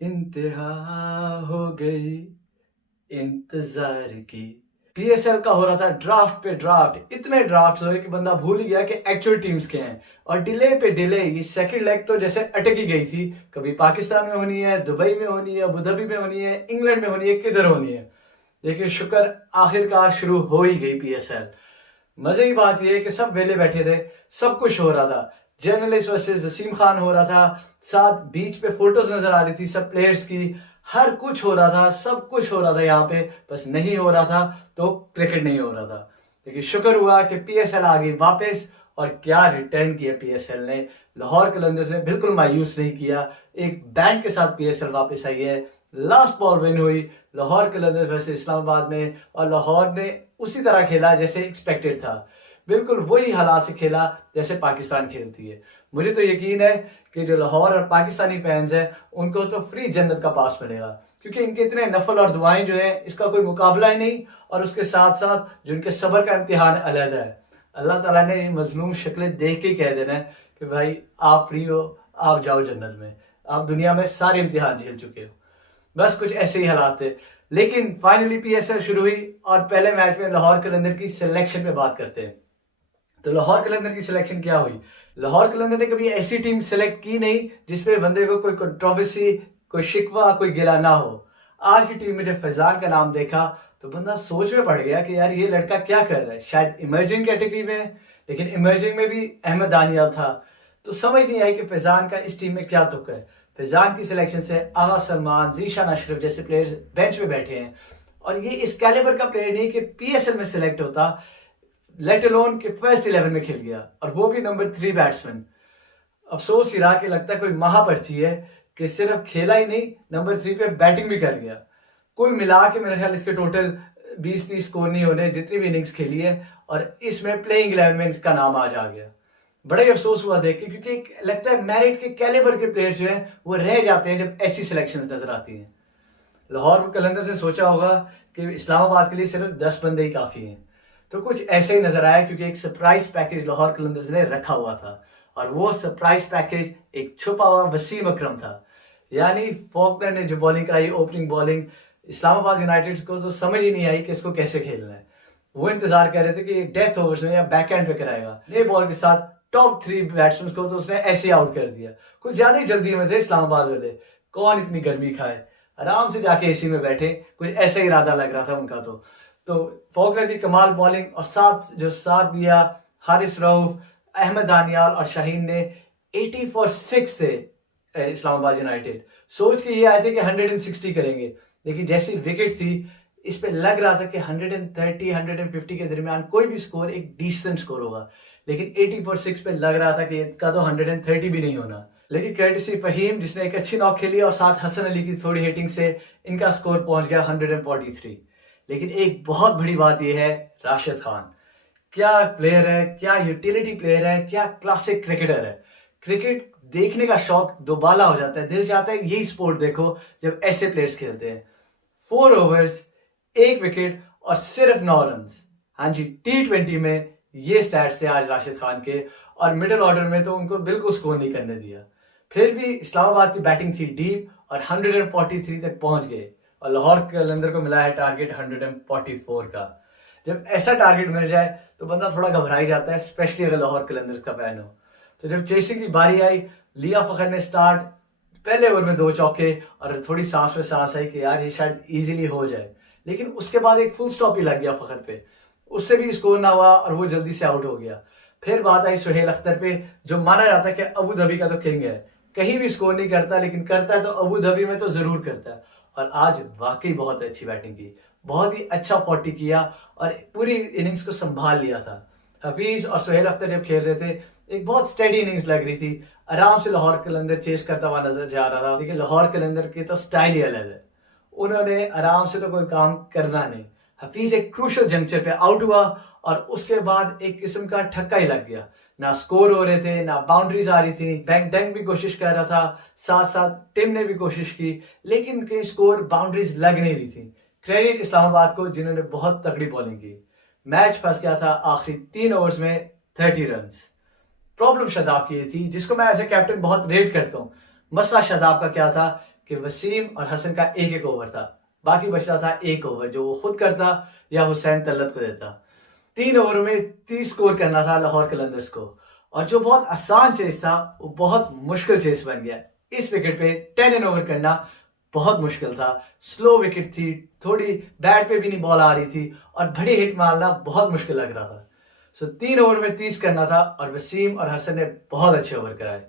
इंतहा हो गई इंतजार की। पीएसएल का हो रहा था ड्राफ्ट पे ड्राफ्ट, इतने ड्राफ्ट हुए कि बंदा भूल ही गया कि एक्चुअल टीम्स के हैं। और डिले पे डिले, ये सेकंड लेग तो जैसे अटक ही गई थी। कभी पाकिस्तान में होनी है, दुबई में होनी है, अबू धाबी में होनी है, इंग्लैंड में होनी है, किधर होनी है। लेकिन शुक्र आखिरकार शुरू हो ही गई पीएसएल। मजे की बात यह है कि सब वेले बैठे थे, सब कुछ हो रहा था। जर्नलिस्ट वर्सेस वसीम खान हो रहा था, साथ बीच पे फोटोज नजर आ रही थी सब प्लेयर्स की। हर कुछ हो रहा था, सब कुछ हो रहा था यहाँ पे, बस नहीं हो रहा था तो क्रिकेट नहीं हो रहा था। लेकिन शुक्र हुआ कि पीएसएल आ गई वापस। और क्या रिटर्न किया पीएसएल ने। लाहौर कलंदर्स ने बिल्कुल मायूस नहीं किया, एक बैंक के साथ पीएसएल वापस आई है। लास्ट बॉल विन हुई लाहौर कलंदर्स वर्सेस इस्लामाबाद में, और लाहौर ने उसी तरह खेला जैसे एक्सपेक्टेड था। बिल्कुल वही हालात से खेला जैसे पाकिस्तान खेलती है। मुझे तो यकीन है कि जो लाहौर और पाकिस्तानी फैंस हैं उनको तो फ्री जन्नत का पास मिलेगा, क्योंकि इनके इतने नफल और दुआएं जो है इसका कोई मुकाबला ही नहीं। और उसके साथ साथ जो इनके सब्र का इम्तिहान अलहदा है। अल्लाह ताला ने ये मजलूम शक्लें देख के कह देना है कि भाई आप फ्री हो, आप जाओ जन्नत में। आप दुनिया में सारे इम्तिहान झेल चुके हो। बस कुछ ऐसे ही हालात थे। लेकिन फाइनली पीएसएल शुरू हुई और पहले मैच में लाहौर कलंदर की सिलेक्शन पे बात करते हैं। तो लाहौर कलंदर की सिलेक्शन क्या हुई। लाहौर कलंदर ने कभी ऐसी टीम सिलेक्ट की नहीं जिसपे बंदे को कोई कंट्रोवर्सी, कोई शिकवा, कोई गिला ना हो। आज की टीम में जब फैजान का नाम देखा तो बंदा सोच में पड़ गया कि यार ये लड़का क्या कर रहा है। शायद इमर्जिंग कैटेगरी में है, लेकिन इमर्जिंग में भी अहमद दानियाल था। तो समझ नहीं आई कि फैजान का इस टीम में क्या तुक है। फैजान की सिलेक्शन से आगा सलमान, जीशान अशरफ जैसे प्लेयर्स बेंच पे बैठे हैं। और ये इस कैलिबर का प्लेयर नहीं कि पीएसएल में सिलेक्ट होता, लेट अलोन के फर्स्ट 11 में खेल गया, और वो भी नंबर 3 बैट्समैन। अफसोस ही रहा कि लगता है कोई महापर्ची है कि सिर्फ खेला ही नहीं, नंबर 3 पे बैटिंग भी कर गया। कुल मिला के मेरे ख्याल इसके टोटल 20-30 स्कोर नहीं होने जितनी भी इनिंग्स खेली है, और इसमें प्लेइंग 11 में इसका नाम आज आ गया। बड़ा ही अफसोस हुआ देख के, क्योंकि लगता है मैरिट के कैलिबर के प्लेयर्स जो हैं वो रह जाते हैं जब ऐसी सिलेक्शंस नजर आती हैं। लाहौर कलंदर से सोचा होगा कि इस्लामाबाद के लिए सिर्फ 10 बंदे ही काफी हैं। तो कुछ ऐसे ही नजर आया, क्योंकि एक सरप्राइज पैकेज लाहौर कलंदर्स ने रखा हुआ था। और वो सरप्राइज पैकेज एक छुपा हुआ वसीम अकरम था। यानी फॉकनर ने जो बॉलिंग कराई, ओपनिंग बॉलिंग, इस्लामाबाद यूनाइटेड को तो समझ ही नहीं आई कि इसको कैसे खेलना है। वो इंतजार कर रहे थे कि डेथ ओवर्स में या बैक एंड पे कराएगा। नए बॉल के साथ टॉप 3 बैट्समैन को तो उसने ऐसे आउट कर दिया। कुछ ज्यादा ही जल्दी में थे इस्लामाबाद वाले, कौन इतनी गर्मी खाए, आराम से जाके एसी में बैठे, कुछ ऐसा ही इरादा लग रहा था उनका। तो फॉकनर की कमाल बॉलिंग और साथ दिया हारिस रऊफ, अहमद दानियाल और शाहीन ने। 80 फॉर 6 थे इस्लामाबाद यूनाइटेड। सोच के ये आए थे कि 160 करेंगे, लेकिन जैसी विकेट थी इस पे लग रहा था कि 130 150 के दरमियान कोई भी स्कोर एक डिसेंट स्कोर होगा। लेकिन 80 फॉर 6 पे लग रहा था कि इसका तो 130 भी नहीं होना। लेकिन कर्टिसी फहीम जिसने एक अच्छी नॉक खेली और साथ हसन अली की थोड़ी हिटिंग से इनका स्कोर पहुंच गया 143। लेकिन एक बहुत बड़ी बात यह है, राशिद खान क्या प्लेयर है, क्या यूटिलिटी प्लेयर है, क्या क्लासिक क्रिकेटर है। क्रिकेट देखने का शौक दोबाला हो जाता है, दिल चाहता है यही स्पोर्ट देखो जब ऐसे प्लेयर्स खेलते हैं। 4 ओवर्स, 1 विकेट और सिर्फ 9 रन। हाँ जी, T20 में ये स्टैट्स थे आज राशिद खान के। और मिडिल ऑर्डर में तो उनको बिल्कुल स्कोर नहीं करने दिया। फिर भी इस्लामाबाद की बैटिंग थी डीप और 143 तक पहुंच गए। और लाहौर कलंदर को मिला है टारगेट 144 का। जब ऐसा टारगेट मिल जाए तो बंदा थोड़ा घबरा ही जाता है, स्पेशली अगर लाहौर कलंदर का फैन हो। तो जब चेसिंग की बारी आई, लिया फखर ने स्टार्ट, पहले ओवर में 2 चौके, और थोड़ी सांस में सांस आई कि यार ये शायद इजीली हो जाए। लेकिन उसके बाद एक फुल स्टॉप ही लग गया फखर पे, उससे भी स्कोर ना हुआ और वो जल्दी से आउट हो गया। फिर बात आई सुहेल अख्तर पे, जो माना जाता है कि अबू धाबी का तो किंग है, कहीं भी स्कोर नहीं करता, लेकिन करता है तो अबू धाबी में तो जरूर करता है। और आज वाकई बहुत अच्छी बैटिंग की, बहुत ही अच्छा 40 किया और पूरी इनिंग्स को संभाल लिया था। हफीज और सुहेल अख्तर जब खेल रहे थे एक बहुत स्टेडी इनिंग्स लग रही थी, आराम से लाहौर कलंदर चेस करता हुआ नजर जा रहा था। लेकिन लाहौर कलंदर की तो स्टाइल ही अलग है, उन्होंने आराम से तो कोई काम करना नहीं। हफीज एक क्रूशल जंक्चर पे आउट हुआ और उसके बाद एक किस्म का ठक्का ही लग गया। ना स्कोर हो रहे थे, ना बाउंड्रीज आ रही थी। बैंक डंक भी कोशिश कर रहा था, साथ साथ टिम ने भी कोशिश की, लेकिन उनके स्कोर बाउंड्रीज लग नहीं रही थी। क्रेडिट इस्लामाबाद को जिन्होंने बहुत तगड़ी बॉलिंग की। मैच फंस गया था आखिरी 3 ओवर्स में 30 रन। प्रॉब्लम शादाब की थी, जिसको मैं एज ए कैप्टन बहुत रेट करता हूँ। मसला शादाब का क्या था कि वसीम और हसन का एक एक ओवर था, बाकी बचता था एक ओवर जो वो खुद करता या हुसैन तलत को देता। 3 ओवर में 30 स्कोर करना था लाहौर कलंदर्स को, और जो बहुत आसान चेस था वो बहुत मुश्किल चेस बन गया। इस विकेट पे 10 इन ओवर करना बहुत मुश्किल था, स्लो विकेट थी, थोड़ी बैट पे भी नहीं बॉल आ रही थी और बड़ी हिट मारना बहुत मुश्किल लग रहा था। सो 3 ओवर में 30 करना था और वसीम और हसन ने बहुत अच्छे ओवर कराए।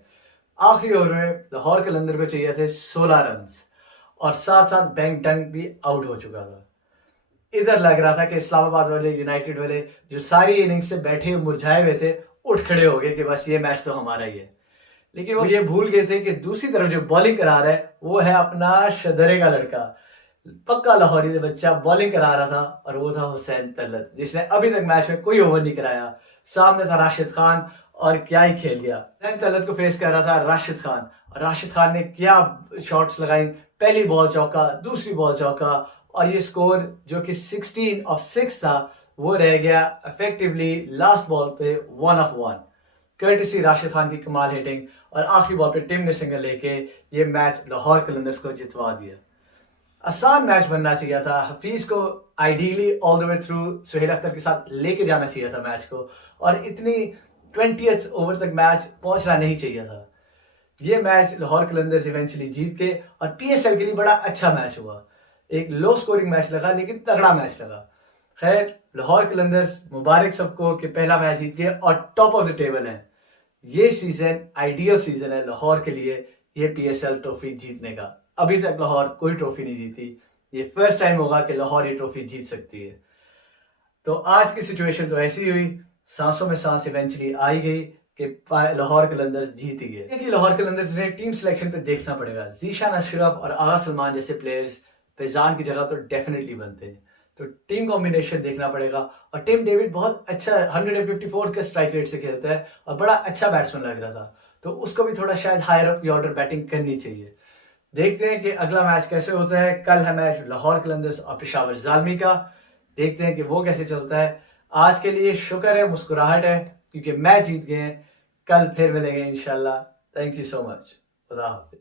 आखिरी ओवर में लाहौर कलंदर को चाहिए थे 16 रन और साथ साथ बैंक डंक भी आउट हो चुका था। इधर लग रहा था कि इस्लामाबाद वाले, यूनाइटेड वाले जो सारी इनिंग से बैठे मुरझाए हुए थे, उठ खड़े हो गए कि बस ये मैच तो हमारा ही है। लेकिन वो ये भूल गए थे कि दूसरी तरफ जो बॉलिंग करा रहा है वो है अपना शदरे का लड़का, पक्का लाहौरी बच्चा बॉलिंग करा रहा था, और वो था हुसैन तलत, जिसने अभी तक मैच में कोई ओवर नहीं कराया। सामने था राशिद खान और क्या ही खेल गया। हुसैन तलत को फेस कर रहा था राशिद खान, और राशिद खान ने क्या शॉट्स लगाई, पहली बॉल चौका, दूसरी बॉल चौका, और ये स्कोर जो कि 16 ऑफ 6 था वो रह गया इफेक्टिवली लास्ट बॉल पे 1 ऑफ 1, कर्टिसी राशिद खान की कमाल हिटिंग, और आखिरी बॉल पे टिम ने सिंगल लेके ये मैच लाहौर कलंदर्स को जितवा दिया। आसान मैच बनना चाहिए था, हफीज को ideally all the way through Sohail Akhtar के साथ लेके जाना चाहिए था मैच को, और इतनी 20th ओवर तक मैच पहुंचना नहीं चाहिए था। ये मैच लाहौर कलंदर्स इवेंचुअली जीत के, और पीएसएल के लिए बड़ा अच्छा मैच हुआ। एक लो स्कोरिंग मैच लगा लेकिन तगड़ा मैच लगा। खैर, लाहौर कलंदर्स मुबारक सबको कि पहला मैच जीत गए और टॉप ऑफ द टेबल है। ये सीजन आइडियल सीजन है लाहौर के लिए ये पीएसएल ट्रॉफी जीतने का। अभी तक लाहौर कोई ट्रॉफी नहीं जीती, ये फर्स्ट टाइम होगा कि लाहौर ये ट्रॉफी जीत सकती है। तो आज की सिचुएशन तो ऐसी हुई, सांसों में सांस इवेंचुअली आई गई कि लाहौर कलंदर्स जीत ही गए। कि लाहौर कलंदर्स ने टीम सिलेक्शन पे देखना पड़ेगा। जीशान अशरफ और आगा सलमान जैसे प्लेयर्स फैजान की जगह तो डेफिनेटली बनते हैं, तो टीम कॉम्बिनेशन देखना पड़ेगा। और टिम डेविड बहुत अच्छा 154 के स्ट्राइक रेट से खेलता है और बड़ा अच्छा बैट्समैन लग रहा था, तो उसको भी थोड़ा शायद higher up the order batting करनी चाहिए। देखते हैं कि अगला मैच कैसे होता है। कल है मैच लाहौर कलंदर्स और पेशावर ज़ालमी का, देखते हैं कि वो कैसे चलता है। आज के लिए शुक्र है, मुस्कुराहट है, क्योंकि मैच जीत गए हैं। कल फिर मिलेंगे इंशाल्लाह। Thank you so much. खुदा हाफिज़।